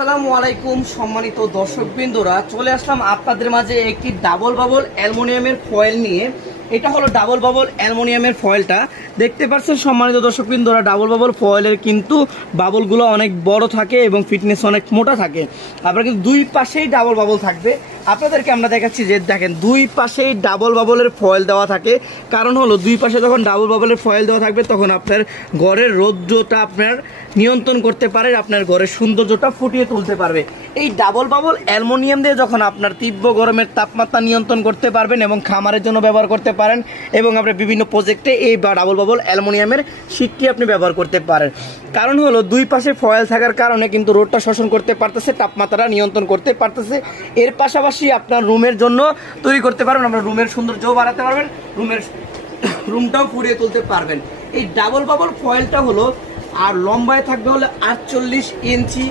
আসসালামু আলাইকুম সম্মানিত দর্শকবৃন্দরা, চলে আসলাম আপনাদের মাঝে একটি ডাবল বাবল অ্যালুমিনিয়ামের ফয়েল নিয়ে। এটা হলো ডাবল বাবল অ্যালুমিনিয়ামের ফয়েলটা। দেখতে পাচ্ছেন সম্মানিত দর্শকবৃন্দরা, ডাবল বাবল ফয়েলের কিন্তু বাবলগুলো অনেক বড় থাকে এবং ফিটনেস অনেক মোটা থাকে। আপনার কিন্তু দুই পাশেই ডাবল বাবল থাকবে। আপনাদেরকে আমরা দেখাচ্ছি যে দেখেন দুই পাশেই ডাবল বাবলের ফয়েল দেওয়া থাকে। কারণ হলো দুই পাশে যখন ডাবল বাবলের ফয়েল দেওয়া থাকবে তখন আপনার ঘরের রৌদ্রটা আপনার নিয়ন্ত্রণ করতে পারে, আপনার ঘরের সৌন্দর্যটা ফুটিয়ে তুলতে পারবে। এই ডাবল বাবল অ্যালুমিনিয়াম দিয়ে যখন আপনার তীব্র গরমের তাপমাত্রা নিয়ন্ত্রণ করতে পারবেন এবং খামারের জন্য ব্যবহার করতে পারেন এবং আপনার বিভিন্ন প্রজেক্টে এই ডাবল বাবল অ্যালুমিনিয়ামের শীটটি আপনি ব্যবহার করতে পারেন। কারণ হলো দুই পাশে ফয়েল থাকার কারণে কিন্তু রোদটা শোষণ করতে পারতেছে, তাপমাত্রা নিয়ন্ত্রণ করতে পারতেছে। এর পাশাপাশি আপনার রুমের জন্য তৈরি করতে পারবেন, আপনার রুমের সৌন্দর্যও বাড়াতে পারবেন, রুমটাও ফুরিয়ে তুলতে পারবেন। এই ডাবল বাবল ফয়েলটা হলো আর লম্বায় থাকবে হলো 48 ইঞ্চি,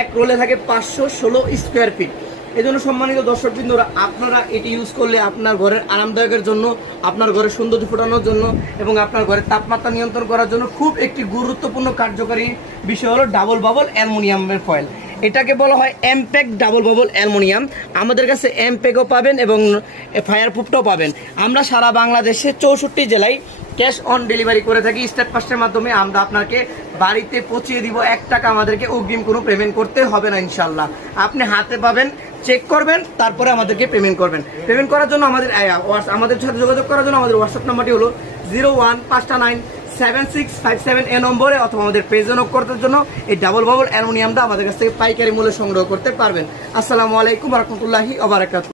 এক রোলে থাকে 516 স্কোয়ার ফিট। এই জন্য সম্মানিত দর্শকবৃন্দরা, আপনারা এটি ইউজ করলে আপনার ঘরের আরামদায়কের জন্য, আপনার ঘরের সৌন্দর্য ফোটানোর জন্য এবং আপনার ঘরের তাপমাত্রা নিয়ন্ত্রণ করার জন্য খুব একটি গুরুত্বপূর্ণ কার্যকারী বিষয় হলো ডাবল বাবল অ্যালুমিনিয়ামের ফয়েল। এটাকে বলা হয় এমপ্যাক ডাবল বাবল অ্যালুমিনিয়াম। আমাদের কাছে এমপ্যাকও পাবেন এবং ফায়ারপ্রুফটাও পাবেন। আমরা সারা বাংলাদেশে 64 জেলায় ক্যাশ অন ডেলিভারি করে থাকি। স্টেট ফাস্টের মাধ্যমে আমরা আপনাকে বাড়িতে পৌঁছিয়ে দিব। 1 টাকা আমাদেরকে অগ্রিম কোনো পেমেন্ট করতে হবে না ইনশাল্লাহ। আপনি হাতে পাবেন, চেক করবেন, তারপরে আমাদেরকে পেমেন্ট করবেন। পেমেন্ট করার জন্য আমাদের সাথে যোগাযোগ করার জন্য আমাদের হোয়াটসঅ্যাপ নাম্বারটি হলো 01597657 এ নম্বরে, অথবা আমাদের পেজে নক করার জন্য এই ডাবল বাবল অ্যালুমিনিয়ামটা আমাদের কাছ থেকে পাইকারি মূল্যে সংগ্রহ করতে পারবেন। আসসালামু আলাইকুম ওয়া রাহমাতুল্লাহি ওয়া বারাকাতুহু।